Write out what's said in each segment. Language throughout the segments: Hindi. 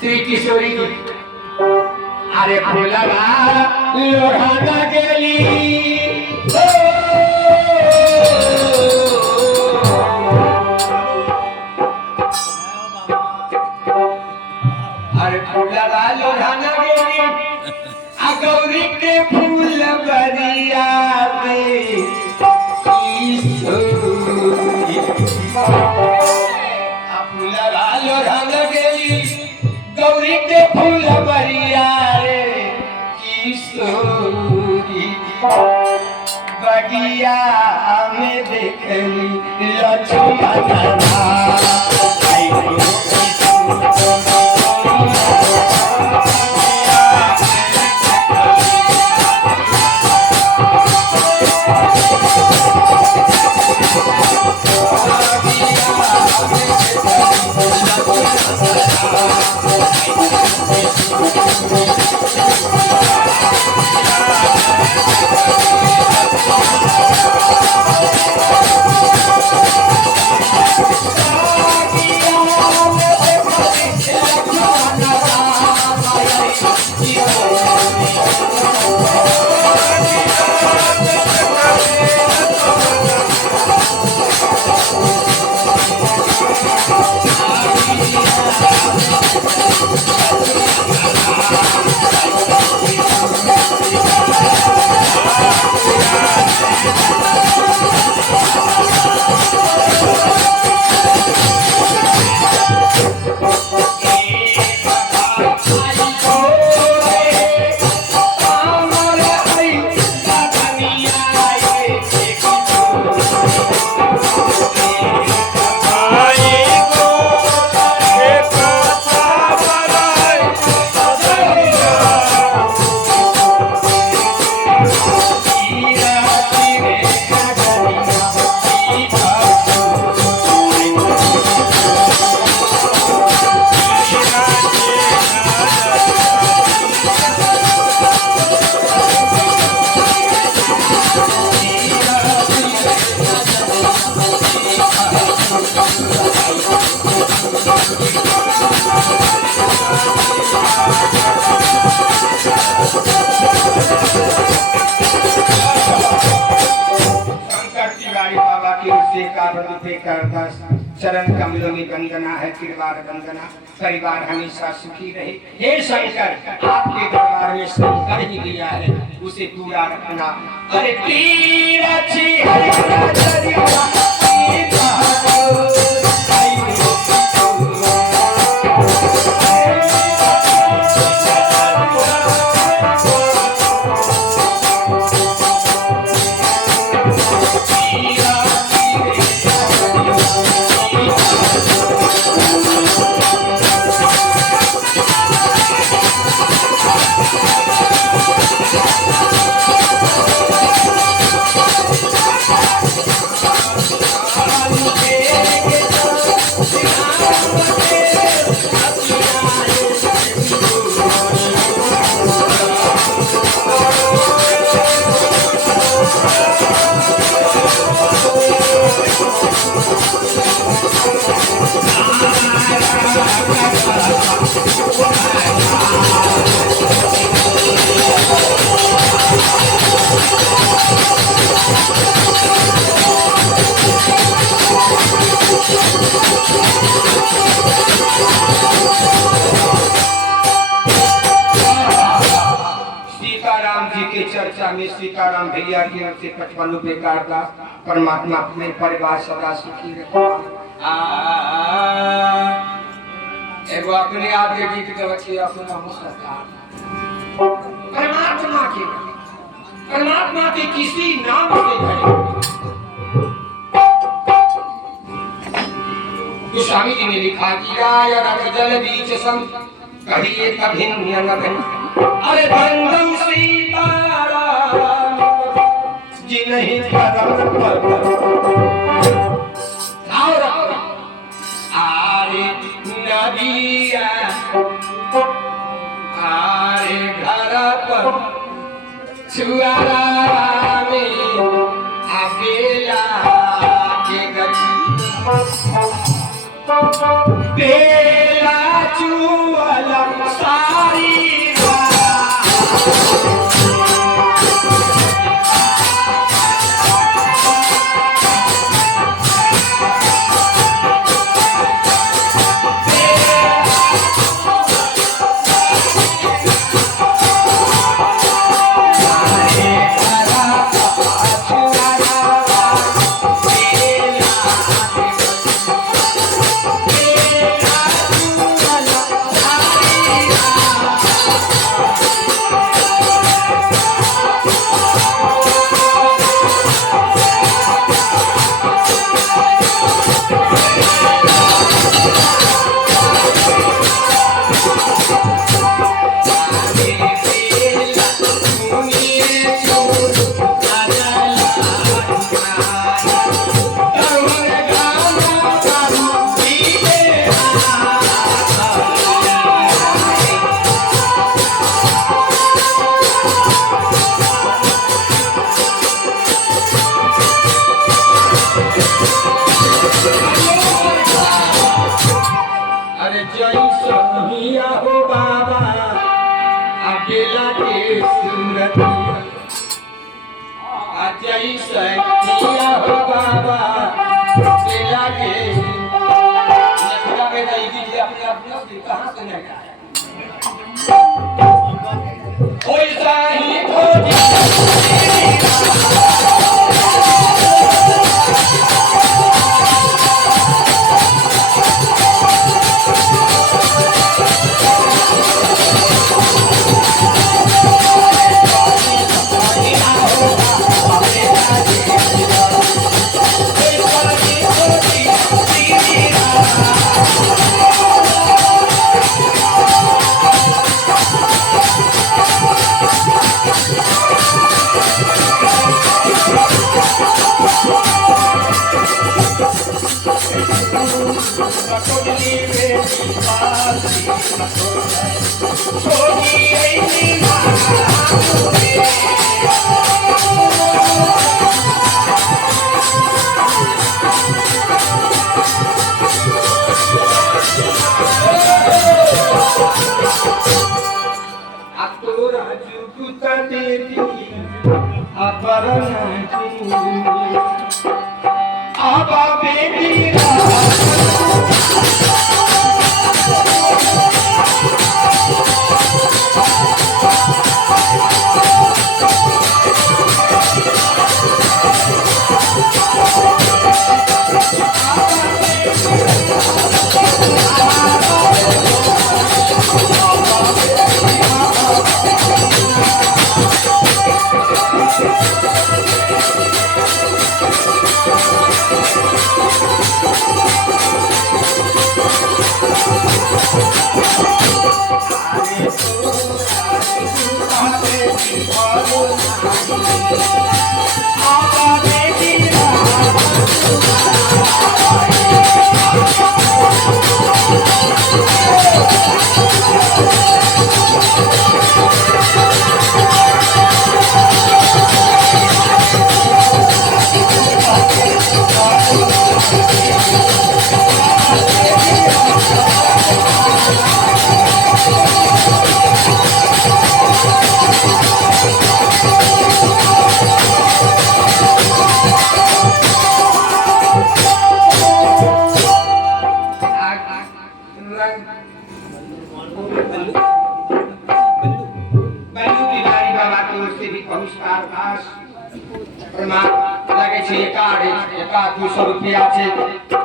श्री किशोरी की अरे फुलवा लोढ़ाना गेली अरे फुलवा लोढ़ाना गेली आ गौरी के फूल बरिया में किशोरी आ फुलवा लोढ़ाना गेली गौरी के फूल बरिया रे किशोरी बगिया में देखली लक्ष्मण चरण कमलों में वंदना है किरवार वंदना परिवार हमेशा सुखी रहे। हे शंकर आपके दरबार में शंकर ही लिया है उसे पूरा रखना। अरे तीर अच्छी चर्चा में सीताराम भैया की ओर से 55 रुपए का अरदास। परमात्मा अपने परिवार सदा सुखी रखे। एगो अपने आप के गीत गवछी अपना हो सरकार परमात्मा के किसी नाम से धरे। तो स्वामी जी ने लिखा किया जल बीच सम कहिए कभी न अरे बंदम सीताराम जी नहीं करम पर आरे नदिया आरे घर पर छुआरा में आबेला के गची बेला चुआला अपने अपने भी कहां से नहीं आया कोई साही खोजी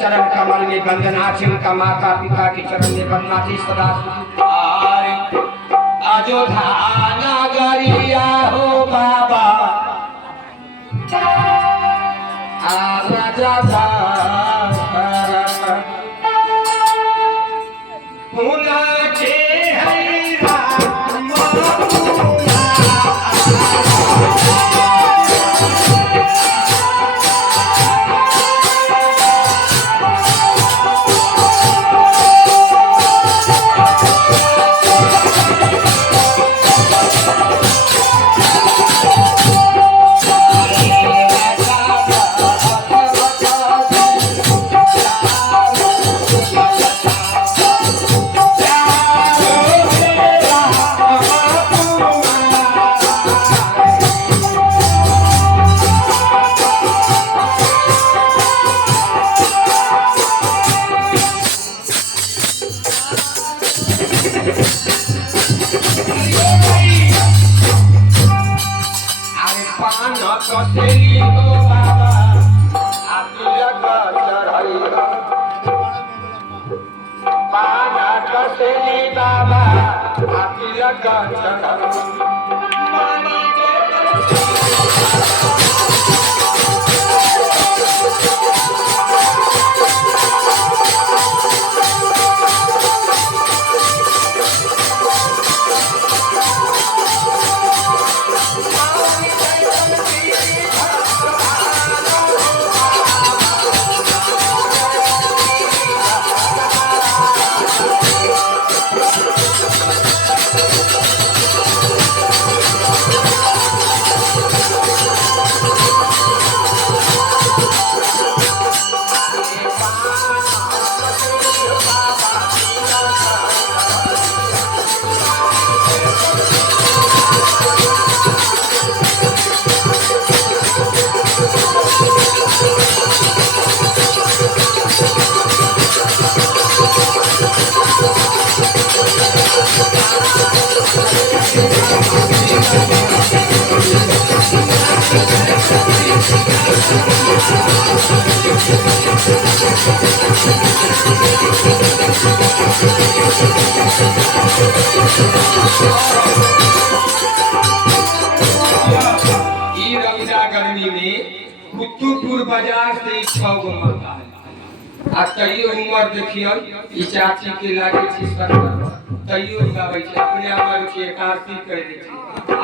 चरण कमल में वंदना उनका माता पिता के चरण में वंदना सदा अयोध्या नगरिया हो बाबा राजा ये रौदा गर्मी में कुतुबपुर बाजार से 6 गो माता है। आ तैयो उम्र देखियो ई चाची के लागे छी 70 तैयो गाबै छै अपने उम्र के 81 कह दै छै।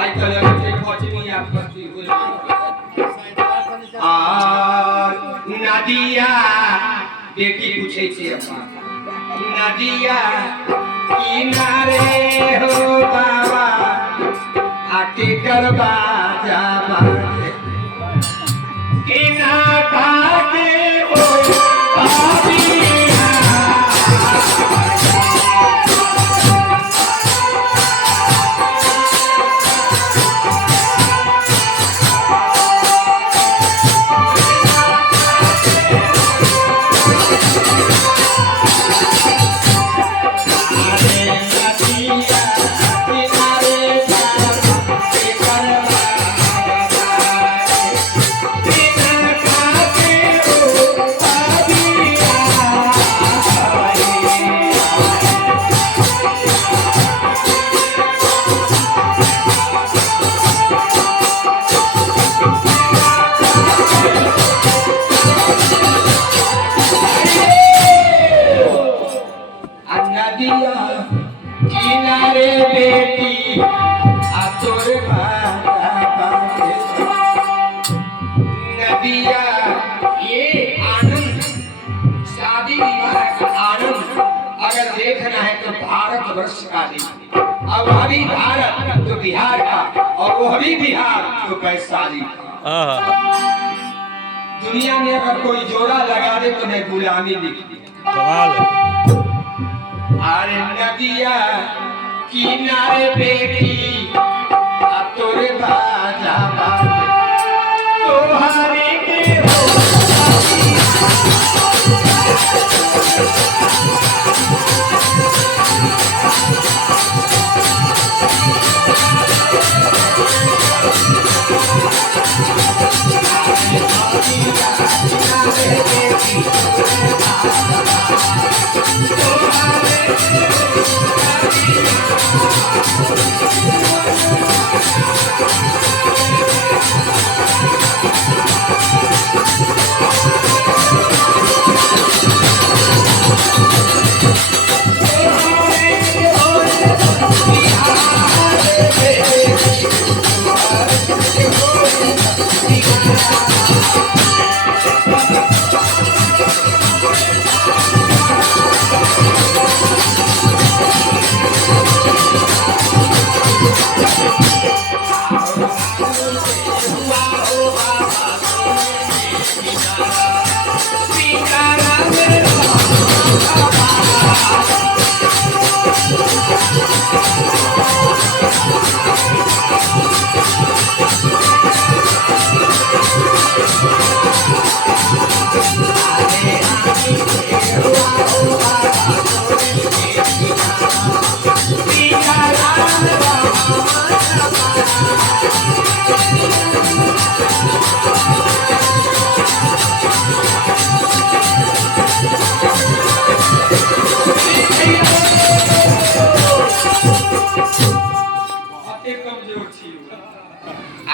आइ कल के पचमी आपत्ति हो आ नदिया बेटी पूछे छै अपन नदिया किनारे हो बाबा आके करवा जावा किना काटे हो किनारे बेटी आ तोर नदिया ये आनंद शादी विवाह का आनंद अगर देखना है तो भारत वर्ष का देखिए। अब अभी भारत तो बिहार का और वो अभी बिहार तो वैशाली का। दुनिया में अगर कोई जोड़ा लगा दे तो मैं गुलामी लिख दी। अरे नदिया किनारे बेटी अब तोरे बाजा बाजे तोहारे के हो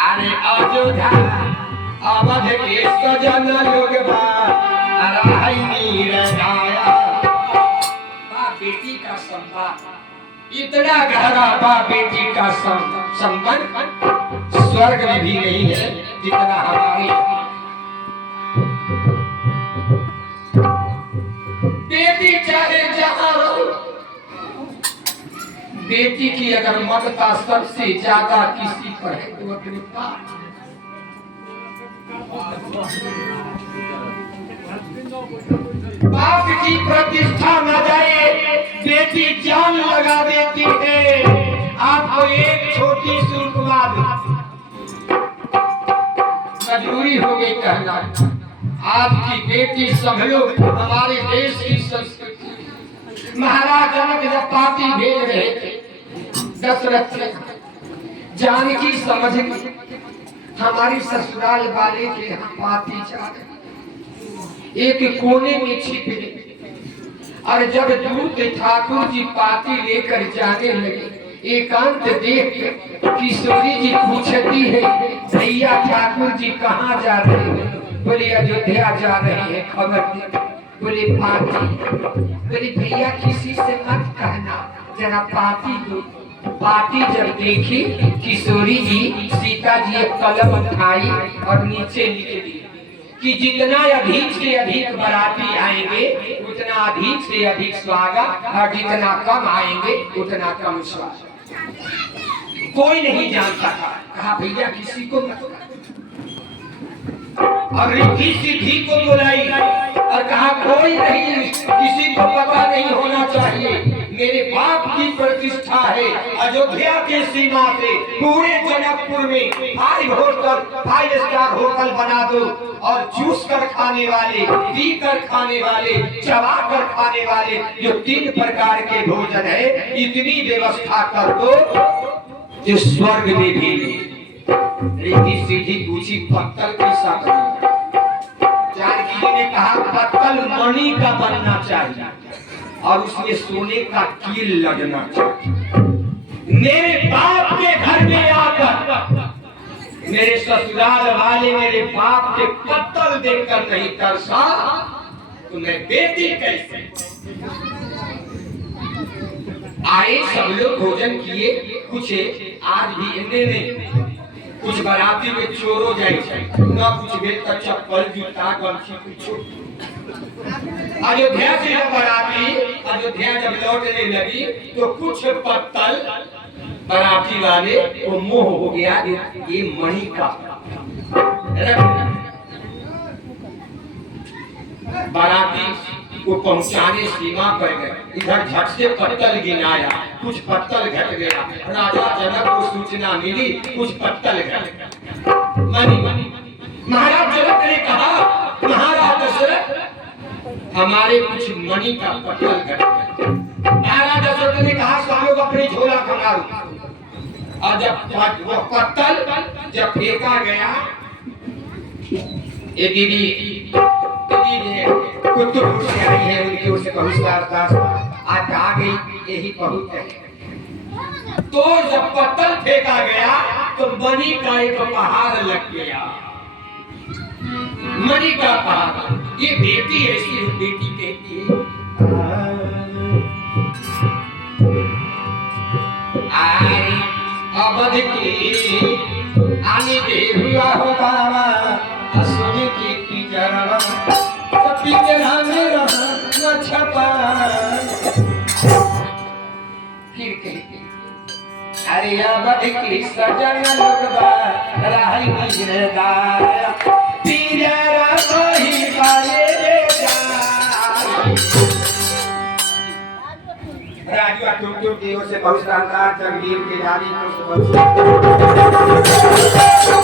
अरे अयोध्या अवध के सजन लोग बेटी का संवाद इतना गहरा बा बेटी का संबंध स्वर्ग में भी नहीं है जितना हमारे। बेटी चाहे जहां हो बेटी की अगर ममता सबसे ज्यादा किसी पर है तो अपने बाप की प्रतिष्ठा न जाए बेटी जान लगा देती है। आपको एक छोटी सी उपमा मजबूरी हो गई कहना आपकी बेटी सब लोग हमारे देश की संस्कृति महाराज जनक जब पाती भेज रहे थे दशरथ जानकी समझ हमारी ससुराल वाले के यहाँ पाती जा रहे एक कोने में छिप और जब दूत ठाकुर जी पाती लेकर जाने लगे, एकांत देख किशोरी जी पूछती है, भैया ठाकुर जी कहाँ जा रहे हैं? बोले अयोध्या जा रहे हैं, खबर दे। बोले पाती? बोले भैया किसी से मत कहना, जरा पाती दो। पाती जब देखी किशोरी जी, सीता जी एक कलम उठाई और नीचे लिख दी कि जितना अधिक से अधिक बाराती आएंगे उतना अधिक से अधिक स्वागत, और जितना कम आएंगे उतना कम स्वागत। कोई नहीं जानता था। कहा भैया किसी को मत। और रिद्धि सिद्धि को बुलाई और कहा कोई नहीं, किसी को पता नहीं होना चाहिए। मेरे बाप की प्रतिष्ठा है, अयोध्या के सीमा से पूरे जनकपुर में 5 स्टार होटल बना दो, और चूस कर खाने वाले, पी कर खाने वाले, चबा कर खाने वाले जो 3 प्रकार के भोजन है, इतनी व्यवस्था कर दो जो स्वर्ग में भी नहीं। रिद्धि सिद्धि पूछी पत्तल के साथ। जानकी ने कहा पत्तल मणि का बनना चाहिए और उसमें सोने का कील लगना चाहिए। मेरे बाप के घर में आकर मेरे ससुराल वाले मेरे बाप के पत्तल देखकर नहीं तरसा, तो मैं बेटी कैसे? आए सब लोग भोजन किए, कुछ आज भी इन्हें कुछ बाराती में चोरो जाए ना, कुछ बेटा चप्पल जूता गमछी कुछ। अयोध्या से जब बाराती अयोध्या जब लौटने लगी तो कुछ पत्तल बाराती वाले को मोह हो गया, ये मणि का। बाराती को पहुंचाने सीमा पर गए, इधर झट से पत्तल गिनाया, कुछ पत्तल घट गया। राजा जनक को सूचना मिली, कुछ पत्तल घट गया। महाराज जनक ने कहा महाराज दशरथ हमारे कुछ मणि का पत्तल घट गया। महाराज दशरथ ने कहा सब लोग अपनी झोला खंगालो। और जब वो पत्तल जब फेंका गया, ये दीदी कुतुब से आई है, उनकी ओर से बहुसार दास आज आ गई, यही बहुत है। तो जब पत्तल फेंका गया तो मणि का एक पहाड़ लग गया। मणि का पहाड़, ये बेटी ऐसी बेटी कहती है आई अवध की आने दे हुआ हो बाबा, सुने की जरा फिर कहते अरे अवध की सजन लोगबा रही गुजरदार, पीरा वही बाले राजू टुकटुक की ओर से बहुत शानदार जगदीप के जारी को